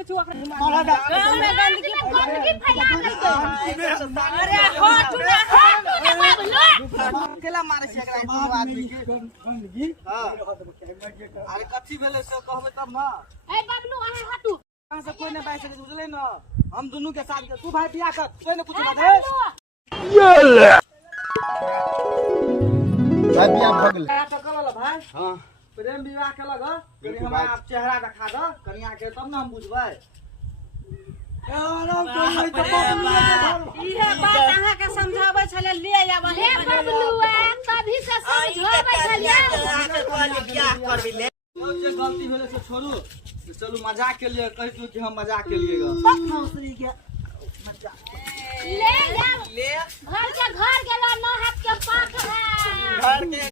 बिछुआ गांव में गंदगी फैला गई। अरे हटू ना बाबलो केला मारे छै एकरा दुनू आदमी के गंदगी। हां अरे कथि भेले से कहबे तब ना। ए बाबलू अहाँ हटू कहां से कोई ने बाइस के बुझले ना। हम दोनों के साथ तू भाई बियाह कर कोई ने कुछ बात है ये ले भाई बियाह भ गेल का टकल भाई। हां प्रेम विवाह के लग कनी हमरा आप चेहरा दिखा द कनिया के तब ना हम बुझबै। इहे बात अहाँ के समझाबै छले ले आब हे बाबलुआ कभी से समझाबै छले आके कहली बियाह करबी ले। जे गलती भेले से छोड़ू चलू मजाक के लिए कहि तू कि हम मजाक के लिए मौसरी के मजाक ले जाओ ले घर के घर गेलो न हाथ के पाख है घर के